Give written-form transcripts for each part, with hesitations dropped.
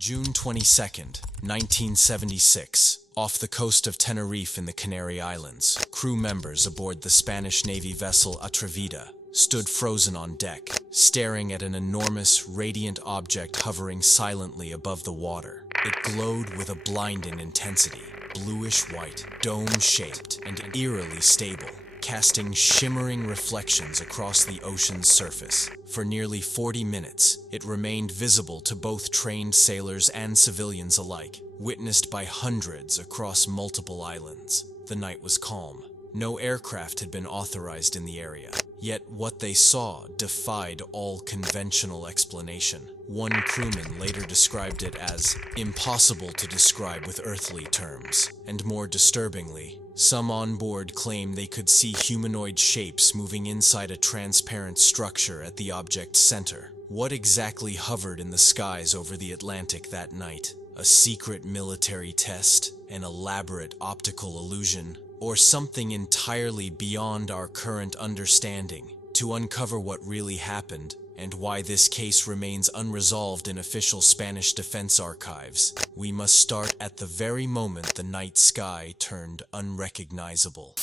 June 22nd, 1976, off the coast of Tenerife in the Canary Islands, crew members aboard the Spanish Navy vessel Atrevida stood frozen on deck, staring at an enormous, radiant object hovering silently above the water. It glowed with a blinding intensity, bluish-white, dome-shaped, and eerily stable, casting shimmering reflections across the ocean's surface. For nearly 40 minutes, it remained visible to both trained sailors and civilians alike, witnessed by hundreds across multiple islands. The night was calm. No aircraft had been authorized in the area, yet what they saw defied all conventional explanation. One crewman later described it as impossible to describe with earthly terms, and more disturbingly, some on board claim they could see humanoid shapes moving inside a transparent structure at the object's center. What exactly hovered in the skies over the Atlantic that night? A secret military test? An elaborate optical illusion? Or something entirely beyond our current understanding? To uncover what really happened, and why this case remains unresolved in official Spanish defense archives, we must start at the very moment the night sky turned unrecognizable.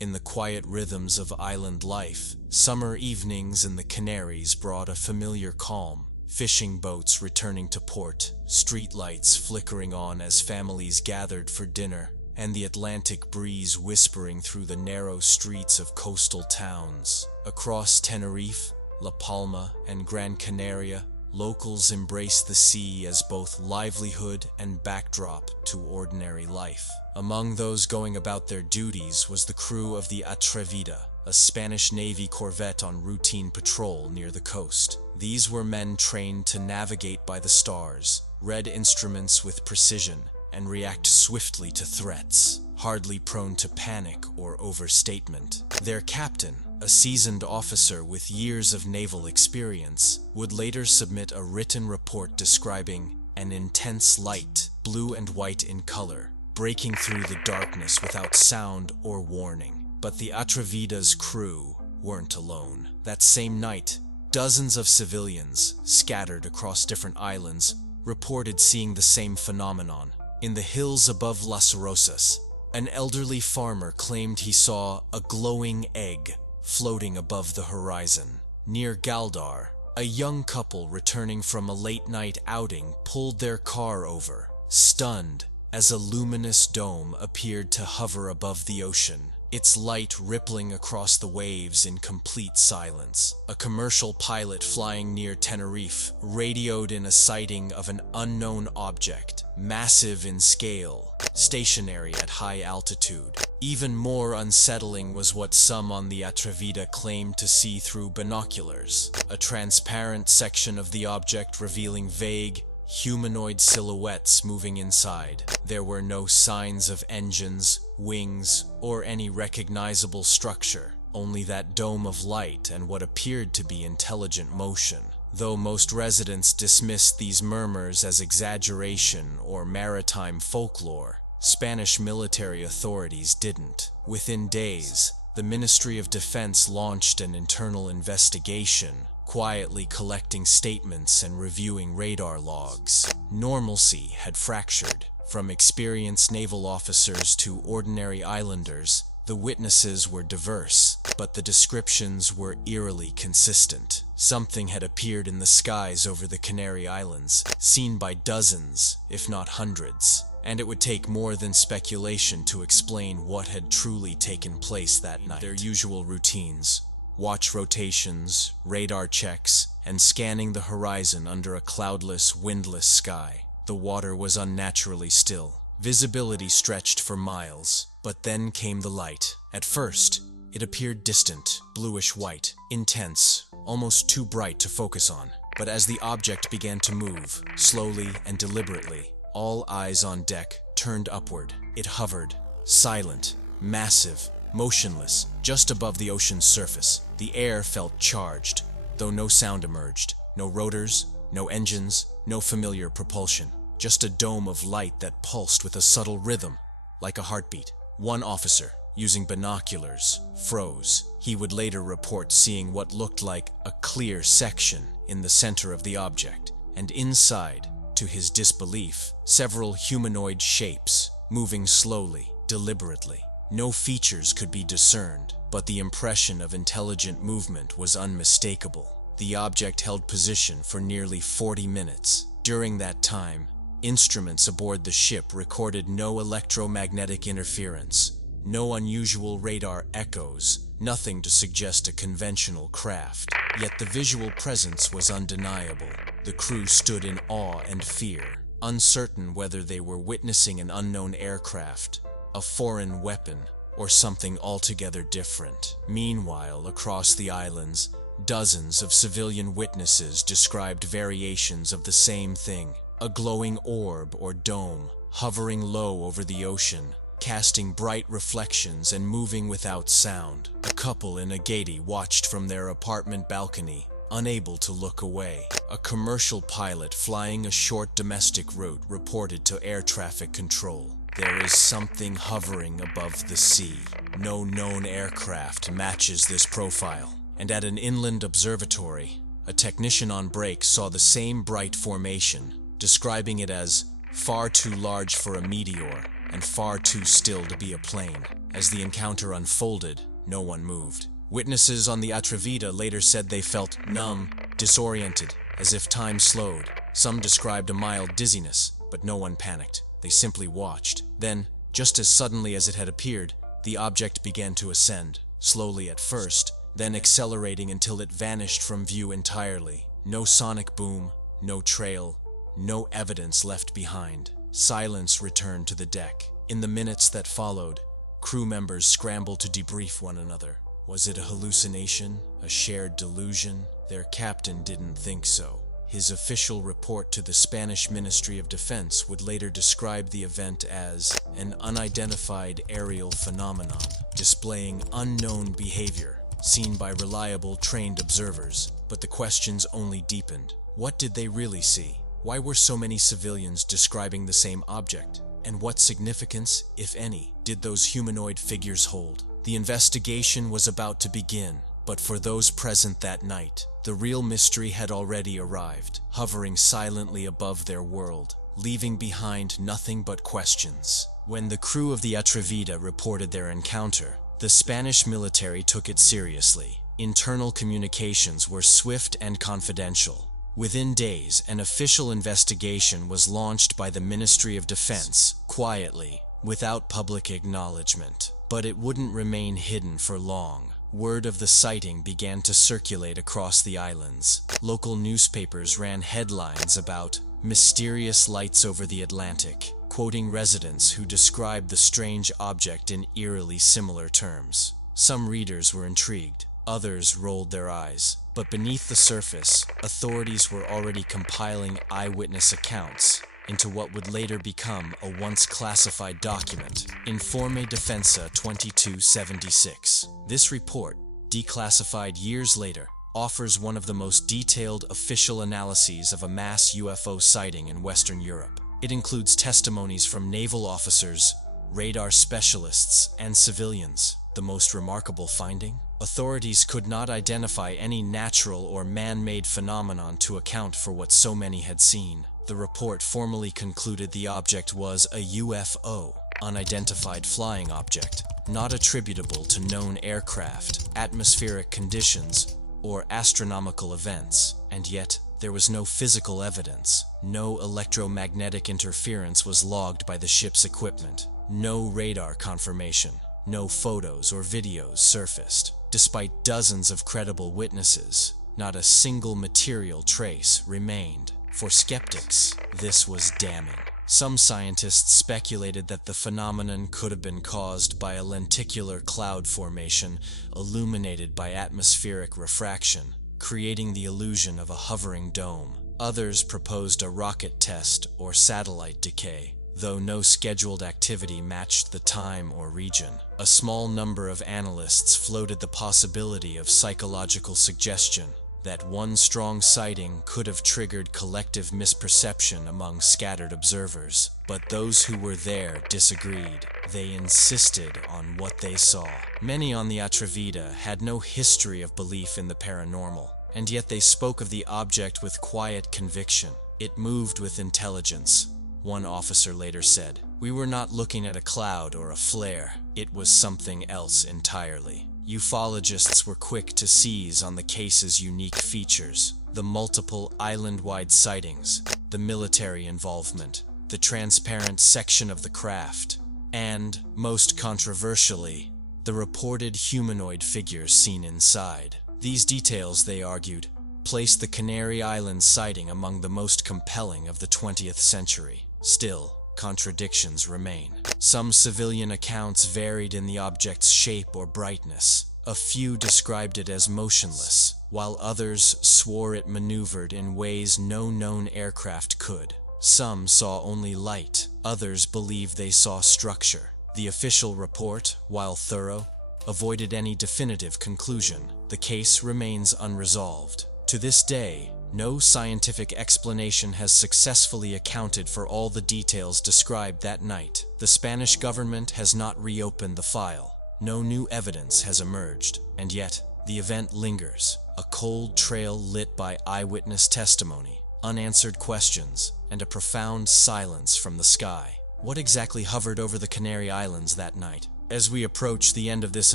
In the quiet rhythms of island life, summer evenings in the Canaries brought a familiar calm. Fishing boats returning to port, streetlights flickering on as families gathered for dinner, and the Atlantic breeze whispering through the narrow streets of coastal towns. Across Tenerife, La Palma, and Gran Canaria, locals embraced the sea as both livelihood and backdrop to ordinary life. Among those going about their duties was the crew of the Atrevida, a Spanish Navy corvette on routine patrol near the coast. These were men trained to navigate by the stars, read instruments with precision, and react swiftly to threats, hardly prone to panic or overstatement. Their captain, a seasoned officer with years of naval experience, would later submit a written report describing an intense light, blue and white in color, breaking through the darkness without sound or warning. But the Atrevida's crew weren't alone. That same night, dozens of civilians, scattered across different islands, reported seeing the same phenomenon. In the hills above Las Rosas, an elderly farmer claimed he saw a glowing egg floating above the horizon. Near Galdar, a young couple returning from a late-night outing pulled their car over, stunned, as a luminous dome appeared to hover above the ocean, its light rippling across the waves in complete silence. A commercial pilot flying near Tenerife radioed in a sighting of an unknown object, massive in scale, stationary at high altitude. Even more unsettling was what some on the Atrevida claimed to see through binoculars, a transparent section of the object revealing vague, humanoid silhouettes moving inside. There were no signs of engines, wings, or any recognizable structure, only that dome of light and what appeared to be intelligent motion. Though most residents dismissed these murmurs as exaggeration or maritime folklore, Spanish military authorities didn't. Within days, the Ministry of Defense launched an internal investigation, quietly collecting statements and reviewing radar logs. Normalcy had fractured. From experienced naval officers to ordinary islanders, the witnesses were diverse, but the descriptions were eerily consistent. Something had appeared in the skies over the Canary Islands, seen by dozens, if not hundreds, and it would take more than speculation to explain what had truly taken place that night. Their usual routines: watch rotations, radar checks, and scanning the horizon under a cloudless, windless sky. The water was unnaturally still. Visibility stretched for miles, but then came the light. At first, it appeared distant, bluish-white, intense, almost too bright to focus on. But as the object began to move, slowly and deliberately, all eyes on deck turned upward. It hovered, silent, massive, motionless, just above the ocean's surface. The air felt charged, though no sound emerged. No rotors, no engines, no familiar propulsion. Just a dome of light that pulsed with a subtle rhythm, like a heartbeat. One officer, using binoculars, froze. He would later report seeing what looked like a clear section in the center of the object, and inside, to his disbelief, several humanoid shapes, moving slowly, deliberately. No features could be discerned, but the impression of intelligent movement was unmistakable. The object held position for nearly 40 minutes. During that time, instruments aboard the ship recorded no electromagnetic interference, no unusual radar echoes, nothing to suggest a conventional craft. Yet the visual presence was undeniable. The crew stood in awe and fear, uncertain whether they were witnessing an unknown aircraft, a foreign weapon, or something altogether different. Meanwhile, across the islands, dozens of civilian witnesses described variations of the same thing, a glowing orb or dome, hovering low over the ocean, casting bright reflections and moving without sound. A couple in Agadi watched from their apartment balcony, unable to look away. A commercial pilot flying a short domestic route reported to air traffic control, "There is something hovering above the sea. No known aircraft matches this profile." And at an inland observatory, a technician on break saw the same bright formation, describing it as far too large for a meteor and far too still to be a plane. As the encounter unfolded, no one moved. Witnesses on the Atrevida later said they felt numb, disoriented, as if time slowed. Some described a mild dizziness, but no one panicked. They simply watched. Then, just as suddenly as it had appeared, the object began to ascend, slowly at first, then accelerating until it vanished from view entirely. No sonic boom, no trail, no evidence left behind. Silence returned to the deck. In the minutes that followed, crew members scrambled to debrief one another. Was it a hallucination, a shared delusion? Their captain didn't think so. His official report to the Spanish Ministry of Defense would later describe the event as an unidentified aerial phenomenon, displaying unknown behavior, seen by reliable trained observers. But the questions only deepened. What did they really see? Why were so many civilians describing the same object? And what significance, if any, did those humanoid figures hold? The investigation was about to begin, but for those present that night, the real mystery had already arrived, hovering silently above their world, leaving behind nothing but questions. When the crew of the Atrevida reported their encounter, the Spanish military took it seriously. Internal communications were swift and confidential. Within days, an official investigation was launched by the Ministry of Defense, quietly, without public acknowledgement. But it wouldn't remain hidden for long. Word of the sighting began to circulate across the islands. Local newspapers ran headlines about mysterious lights over the Atlantic, quoting residents who described the strange object in eerily similar terms. Some readers were intrigued, others rolled their eyes. But beneath the surface, authorities were already compiling eyewitness accounts into what would later become a once classified document, Informe Defensa 2276. This report, declassified years later, offers one of the most detailed official analyses of a mass UFO sighting in Western Europe. It includes testimonies from naval officers, radar specialists, and civilians. The most remarkable finding? Authorities could not identify any natural or man-made phenomenon to account for what so many had seen. The report formally concluded the object was a UFO, unidentified flying object, not attributable to known aircraft, atmospheric conditions, or astronomical events. And yet, there was no physical evidence. No electromagnetic interference was logged by the ship's equipment. No radar confirmation. No photos or videos surfaced. Despite dozens of credible witnesses, not a single material trace remained. For skeptics, this was damning. Some scientists speculated that the phenomenon could have been caused by a lenticular cloud formation illuminated by atmospheric refraction, creating the illusion of a hovering dome. Others proposed a rocket test or satellite decay, though no scheduled activity matched the time or region. A small number of analysts floated the possibility of psychological suggestion, that one strong sighting could have triggered collective misperception among scattered observers. But those who were there disagreed. They insisted on what they saw. Many on the Atrevida had no history of belief in the paranormal, and yet they spoke of the object with quiet conviction. It moved with intelligence. One officer later said, "We were not looking at a cloud or a flare. It was something else entirely." Ufologists were quick to seize on the case's unique features: the multiple island-wide sightings, the military involvement, the transparent section of the craft, and, most controversially, the reported humanoid figures seen inside. These details, they argued, place the Canary Islands sighting among the most compelling of the 20th century. Still, contradictions remain. Some civilian accounts varied in the object's shape or brightness. A few described it as motionless, while others swore it maneuvered in ways no known aircraft could. Some saw only light, others believed they saw structure. The official report, while thorough, avoided any definitive conclusion. The case remains unresolved. To this day, no scientific explanation has successfully accounted for all the details described that night. The Spanish government has not reopened the file. No new evidence has emerged, and yet the event lingers, a cold trail lit by eyewitness testimony, unanswered questions, and a profound silence from the sky. What exactly hovered over the Canary Islands that night? As we approach the end of this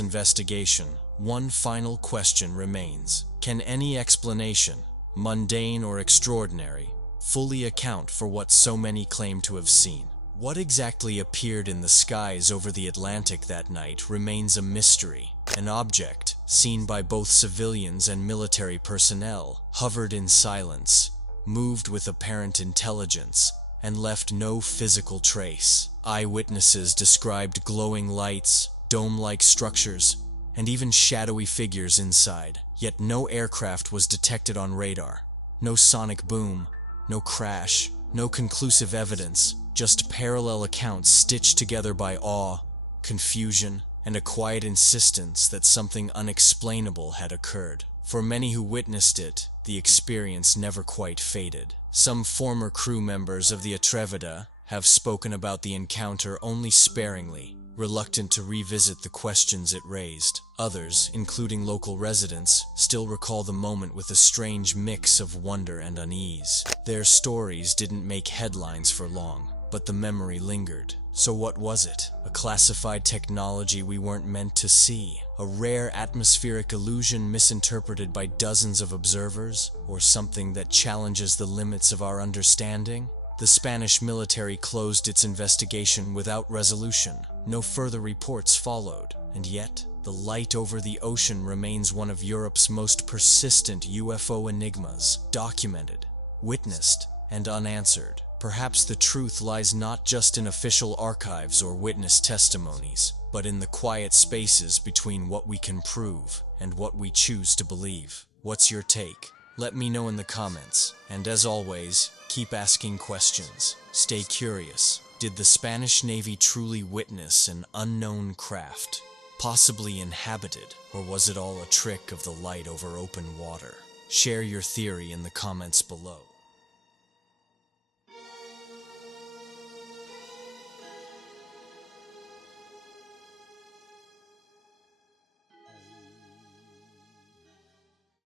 investigation, one final question remains. Can any explanation, mundane or extraordinary, fully account for what so many claim to have seen? What exactly appeared in the skies over the Atlantic that night remains a mystery. An object, seen by both civilians and military personnel, hovered in silence, moved with apparent intelligence, and left no physical trace. Eyewitnesses described glowing lights, dome-like structures, and even shadowy figures inside. Yet no aircraft was detected on radar. No sonic boom, no crash, no conclusive evidence, just parallel accounts stitched together by awe, confusion, and a quiet insistence that something unexplainable had occurred. For many who witnessed it, the experience never quite faded. Some former crew members of the Atrevida have spoken about the encounter only sparingly, reluctant to revisit the questions it raised. Others, including local residents, still recall the moment with a strange mix of wonder and unease. Their stories didn't make headlines for long, but the memory lingered. So what was it? A classified technology we weren't meant to see? A rare atmospheric illusion misinterpreted by dozens of observers? Or something that challenges the limits of our understanding? The Spanish military closed its investigation without resolution. No further reports followed, and yet, the light over the ocean remains one of Europe's most persistent UFO enigmas, documented, witnessed, and unanswered. Perhaps the truth lies not just in official archives or witness testimonies, but in the quiet spaces between what we can prove and what we choose to believe. What's your take? Let me know in the comments, and as always, keep asking questions. Stay curious. Did the Spanish Navy truly witness an unknown craft, possibly inhabited, or was it all a trick of the light over open water? Share your theory in the comments below.